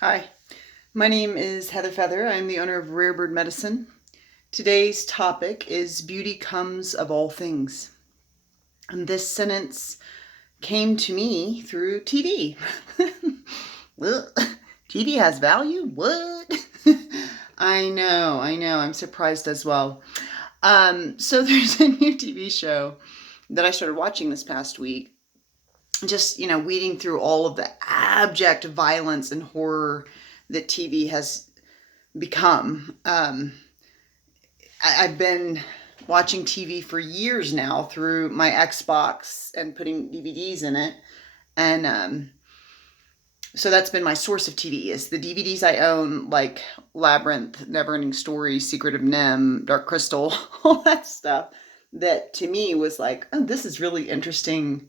Hi, my name is Heather Feather. I'm the owner of Rare Bird Medicine. Today's topic is beauty comes of all things. And this sentence came to me through TV. TV has value? What? I know. I'm surprised as well. So there's a new TV show that I started watching this past week. Just, weeding through all of the abject violence and horror that TV has become. I've been watching TV for years now through my Xbox and putting DVDs in it. And so that's been my source of TV is the DVDs I own, like Labyrinth, Neverending Story, Secret of NIMH, Dark Crystal, all that stuff. That to me was like, oh, this is really interesting,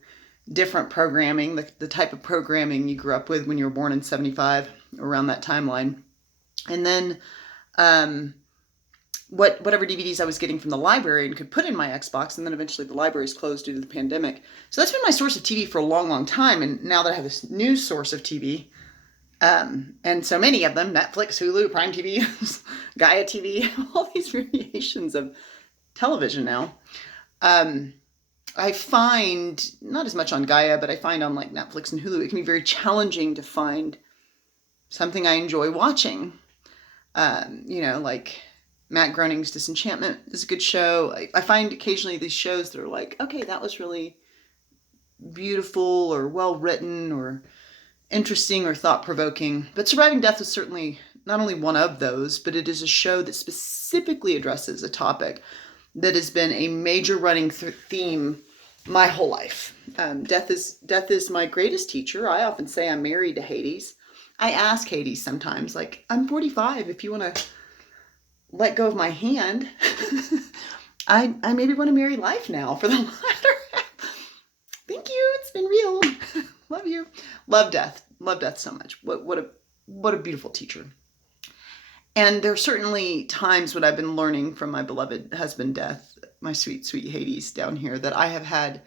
different programming, the type of programming you grew up with when you were born in 75, around that timeline. And then whatever DVDs I was getting from the library and could put in my Xbox, and then eventually the libraries closed due to the pandemic. So that's been my source of TV for a long, long time. And now that I have this new source of TV, and so many of them, Netflix, Hulu, Prime TV, Gaia TV, all these variations of television now. I find, not as much on Gaia, but I find on like Netflix and Hulu, it can be very challenging to find something I enjoy watching. Like Matt Groening's Disenchantment is a good show. I find occasionally these shows that are like, okay, that was really beautiful or well written or interesting or thought provoking. But Surviving Death was certainly not only one of those, but it is a show that specifically addresses a topic that has been a major running theme my whole life. Death is my greatest teacher. I often say I'm married to Hades. I ask Hades sometimes, like, I'm 45. If you want to let go of my hand, I maybe want to marry life now for the latter half. Thank you. It's been real. Love you. Love death. Love death so much. What a beautiful teacher. And there are certainly times when I've been learning from my beloved husband, Death, my sweet, sweet Hades down here, that I have had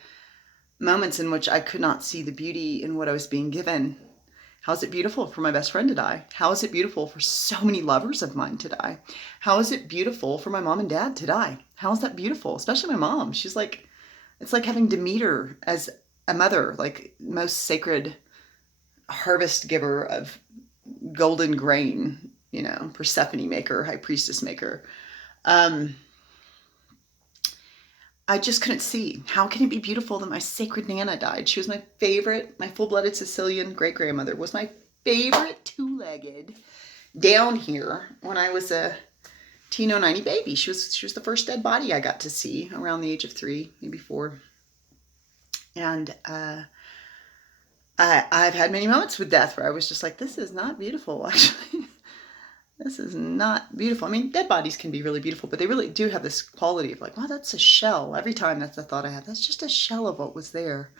moments in which I could not see the beauty in what I was being given. How is it beautiful for my best friend to die? How is it beautiful for so many lovers of mine to die? How is it beautiful for my mom and dad to die? How is that beautiful? Especially my mom. She's like, it's like having Demeter as a mother, like most sacred harvest giver of golden grain, Persephone maker, high priestess maker. I just couldn't see. How can it be beautiful that my sacred Nana died? She was my favorite, my full-blooded Sicilian great-grandmother was my favorite two-legged down here when I was a Tino 90 baby. She was the first dead body I got to see around the age of 3, maybe 4. And I've had many moments with death where I was just like, this is not beautiful, actually. This is not beautiful. I mean, dead bodies can be really beautiful, but they really do have this quality of like, wow, that's a shell. Every time that's the thought I have. That's just a shell of what was there.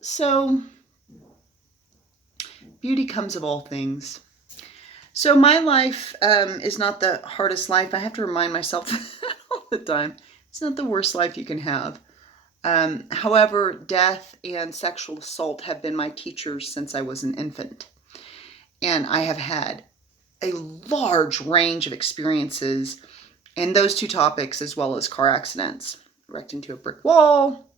So beauty comes of all things. So my life is not the hardest life. I have to remind myself all the time. It's not the worst life you can have. However, death and sexual assault have been my teachers since I was an infant. And I have had a large range of experiences in those two topics, as well as car accidents. Wrecked into a brick wall.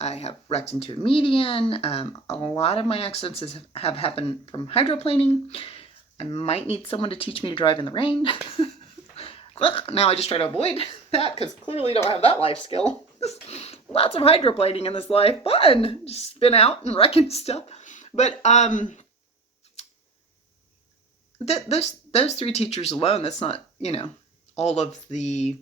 I have wrecked into a median. A lot of my accidents have happened from hydroplaning. I might need someone to teach me to drive in the rain. Now I just try to avoid that because clearly don't have that life skill. Lots of hydroplaning in this life. Fun. Just spin out and wrecking stuff. But those 3 teachers alone, that's not, all of the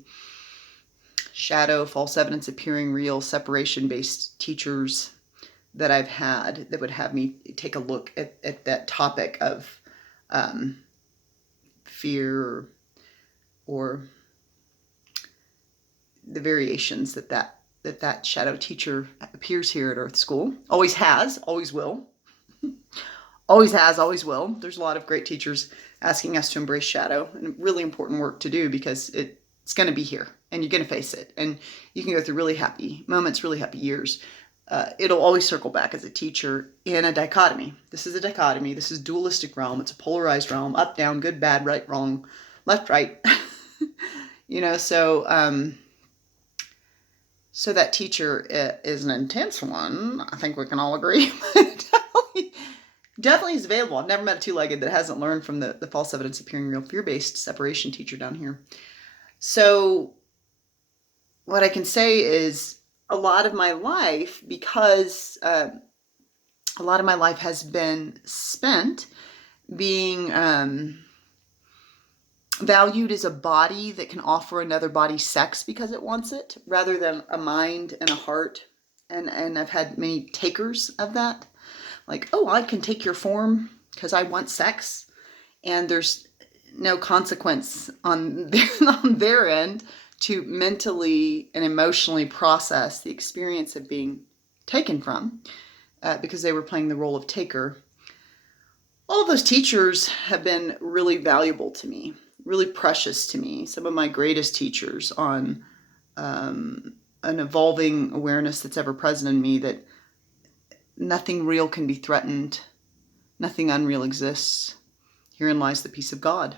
shadow, false evidence appearing real, separation-based teachers that I've had that would have me take a look at that topic of fear or the variations that shadow teacher appears here at Earth School. Always has, always will. Always has, always will. There's a lot of great teachers asking us to embrace shadow, and really important work to do because it's going to be here and you're going to face it. And you can go through really happy moments, really happy years. it'll always circle back as a teacher in a dichotomy. This is a dichotomy. This is dualistic realm. It's a polarized realm, up, down, good, bad, right, wrong, left, right. So that teacher is an intense one. I think we can all agree. Definitely is available. I've never met a two-legged that hasn't learned from the false evidence appearing real fear-based separation teacher down here. So what I can say is a lot of my life, because a lot of my life has been spent being valued as a body that can offer another body sex because it wants it, rather than a mind and a heart. And I've had many takers of that. Like, oh, I can take your form because I want sex. And there's no consequence on their end to mentally and emotionally process the experience of being taken from, because they were playing the role of taker. All of those teachers have been really valuable to me, really precious to me. Some of my greatest teachers on an evolving awareness that's ever present in me, that nothing real can be threatened, nothing unreal exists. Herein lies the peace of God.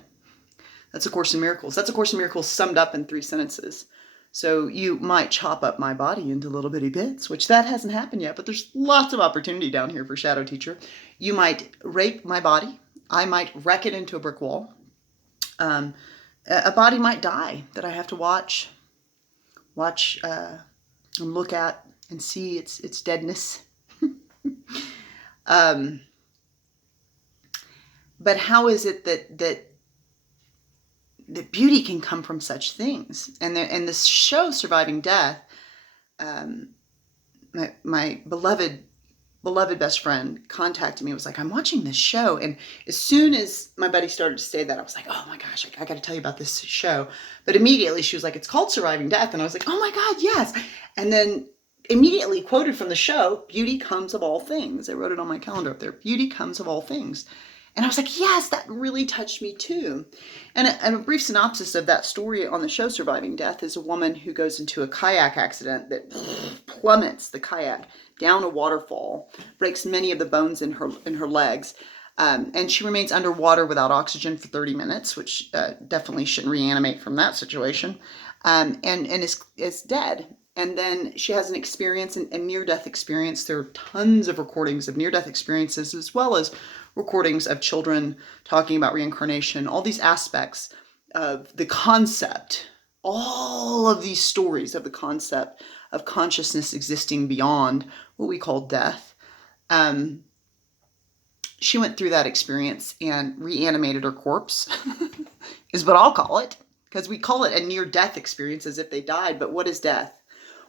That's A Course in Miracles. That's A Course in Miracles summed up in 3 sentences. So you might chop up my body into little bitty bits, which that hasn't happened yet, but there's lots of opportunity down here for Shadow Teacher. You might rape my body. I might wreck it into a brick wall. A body might die that I have to watch and look at and see its deadness. But how is it that beauty can come from such things? And this show, Surviving Death, my beloved best friend contacted me, was like, I'm watching this show. And as soon as my buddy started to say that, I was like, oh my gosh, I got to tell you about this show. But immediately she was like, it's called Surviving Death. And I was like, oh my God, yes. And then immediately quoted from the show, beauty comes of all things. I wrote it on my calendar up there. Beauty comes of all things. And I was like, yes, that really touched me too. And a brief synopsis of that story on the show Surviving Death is a woman who goes into a kayak accident that plummets the kayak down a waterfall, breaks many of the bones in her legs, and she remains underwater without oxygen for 30 minutes, which definitely shouldn't reanimate from that situation, and is dead. And then she has an experience, a near-death experience. There are tons of recordings of near-death experiences, as well as recordings of children talking about reincarnation, all these aspects of the concept, all of these stories of the concept of consciousness existing beyond what we call death. She went through that experience and reanimated her corpse, is what I'll call it, because we call it a near-death experience as if they died. But what is death?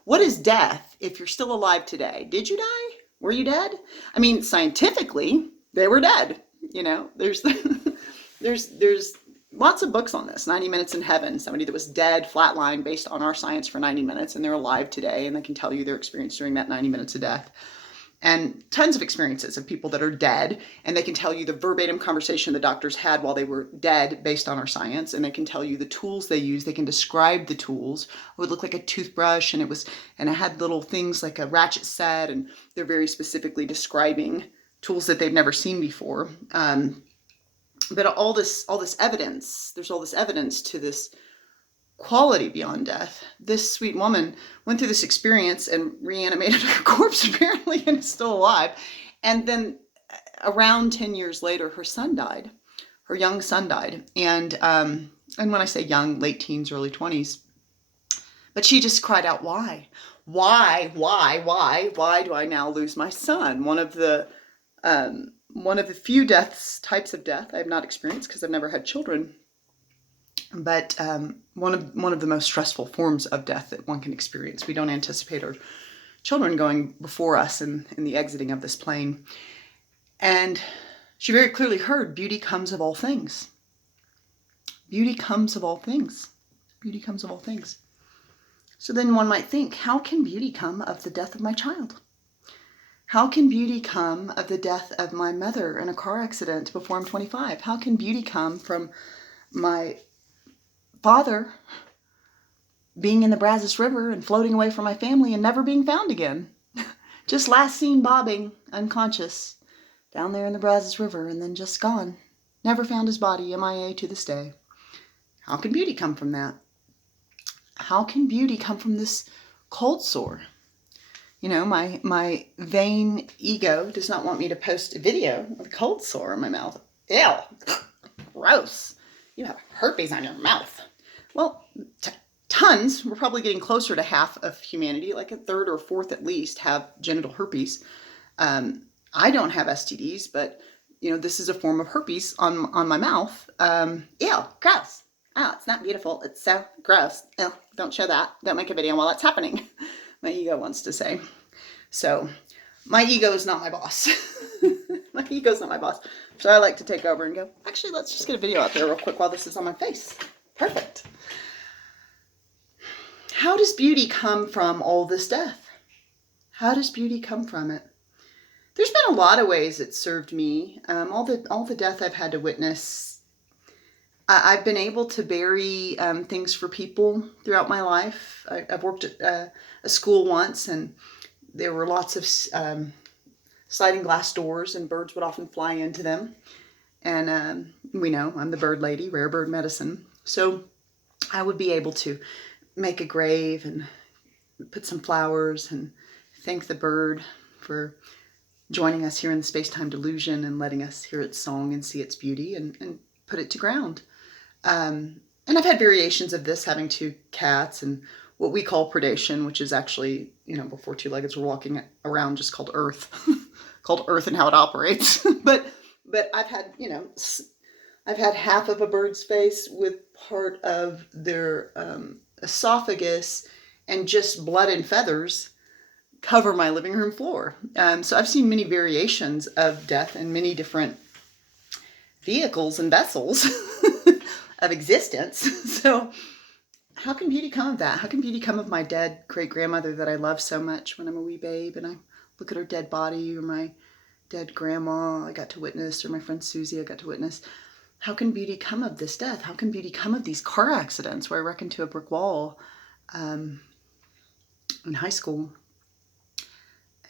What is death if you're still alive today? Did you die? Were you dead? I mean, scientifically, they were dead. There's lots of books on this. 90 Minutes in Heaven, somebody that was dead, flatline, based on our science for 90 minutes, and they're alive today, and they can tell you their experience during that 90 minutes of death. And tons of experiences of people that are dead, and they can tell you the verbatim conversation the doctors had while they were dead based on our science, and they can tell you the tools they use. They can describe the tools. It would look like a toothbrush, and it had little things like a ratchet set, and they're very specifically describing tools that they've never seen before. But all this evidence, there's all this evidence to this quality beyond death. This sweet woman went through this experience and reanimated her corpse, apparently, and is still alive. And then around 10 years later, her son died. Her young son died. And when I say young, late teens, early 20s. But she just cried out, why? Why do I now lose my son? One of the few types of death I have not experienced because I've never had children. But one of the most stressful forms of death that one can experience. We don't anticipate our children going before us in the exiting of this plane. And she very clearly heard, beauty comes of all things. Beauty comes of all things. Beauty comes of all things. So then one might think, how can beauty come of the death of my child? How can beauty come of the death of my mother in a car accident before I'm 25? How can beauty come from my father being in the Brazos River and floating away from my family and never being found again? Just last seen bobbing, unconscious, down there in the Brazos River, and then just gone. Never found his body, MIA to this day. How can beauty come from that? How can beauty come from this cold sore? You know, my vain ego does not want me to post a video of a cold sore in my mouth. Ew, gross. You have herpes on your mouth. Well, tons. We're probably getting closer to half of humanity, like a third or fourth at least, have genital herpes. I don't have STDs, but you know, this is a form of herpes on my mouth. Ew, gross. Oh, it's not beautiful. It's so gross. Ew, don't show that. Don't make a video while it's happening. My ego wants to say. So my ego is not my boss. My ego's not my boss. So I like to take over and go, actually, let's just get a video out there real quick while this is on my face. Perfect. How does beauty come from all this death? How does beauty come from it? There's been a lot of ways it served me. All the death I've had to witness, I've been able to bury things for people throughout my life. I've worked at a school once, and there were lots of sliding glass doors, and birds would often fly into them. And we know I'm the bird lady, rare bird medicine. So I would be able to make a grave and put some flowers and thank the bird for joining us here in the space-time delusion and letting us hear its song and see its beauty and put it to ground. And I've had variations of this, having two cats and what we call predation, which is actually, you know, before two-leggeds were walking around, just called Earth, called Earth and how it operates. But I've had, you know, I've had half of a bird's face with part of their esophagus and just blood and feathers cover my living room floor. So I've seen many variations of death in many different vehicles and vessels of existence. So how can beauty come of that? How can beauty come of my dead great-grandmother that I love so much when I'm a wee babe and I look at her dead body, or my dead grandma I got to witness, or my friend Susie I got to witness? How can beauty come of this death? How can beauty come of these car accidents where I wreck into a brick wall in high school?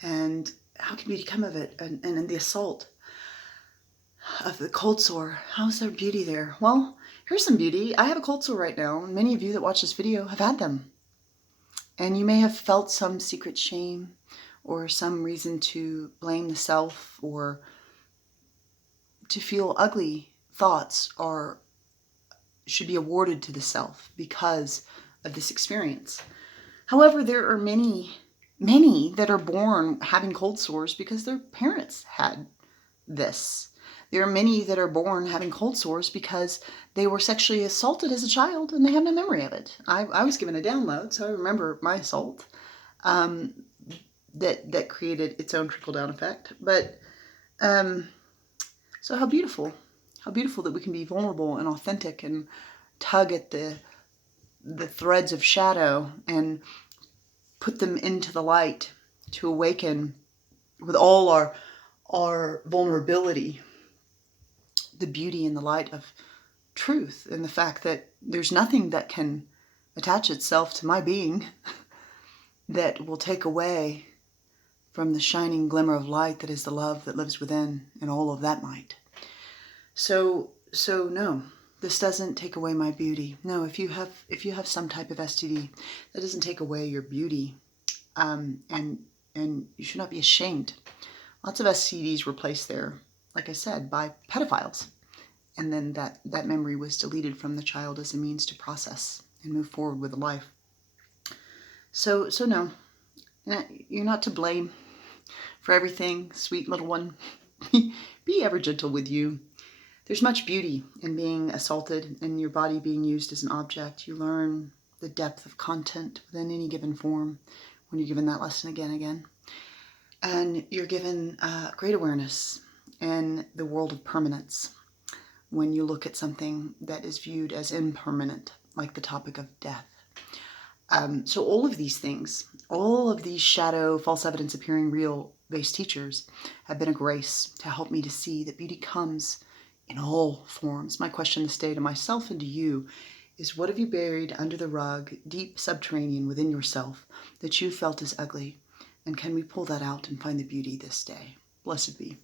And how can beauty come of it? And in the assault of the cold sore, how's there beauty there? Well, here's some beauty. I have a cold sore right now, and many of you that watch this video have had them. And you may have felt some secret shame or some reason to blame the self, or to feel ugly thoughts should be awarded to the self because of this experience. However, there are many that are born having cold sores because their parents had this. There are many that are born having cold sores because they were sexually assaulted as a child and they have no memory of it. I was given a download, so I remember my assault that created its own trickle-down effect. But so how beautiful that we can be vulnerable and authentic and tug at the threads of shadow and put them into the light to awaken with all our vulnerability, the beauty and the light of truth, and the fact that there's nothing that can attach itself to my being that will take away from the shining glimmer of light that is the love that lives within, and all of that might. So no, this doesn't take away my beauty. No, if you have some type of STD, that doesn't take away your beauty, and you should not be ashamed. Lots of STDs were placed there, like I said, by pedophiles, and then that memory was deleted from the child as a means to process and move forward with life. So no, you're not to blame for everything, sweet little one. Be ever gentle with you. There's much beauty in being assaulted and your body being used as an object. You learn the depth of content within any given form when you're given that lesson again and again. And you're given great awareness in the world of permanence when you look at something that is viewed as impermanent, like the topic of death. So all of these things, all of these shadow, false evidence appearing real based teachers have been a grace to help me to see that beauty comes in all forms. My question this day to myself and to you is, what have you buried under the rug, deep subterranean within yourself, that you felt is ugly, And can we pull that out and find the beauty this day? Blessed be.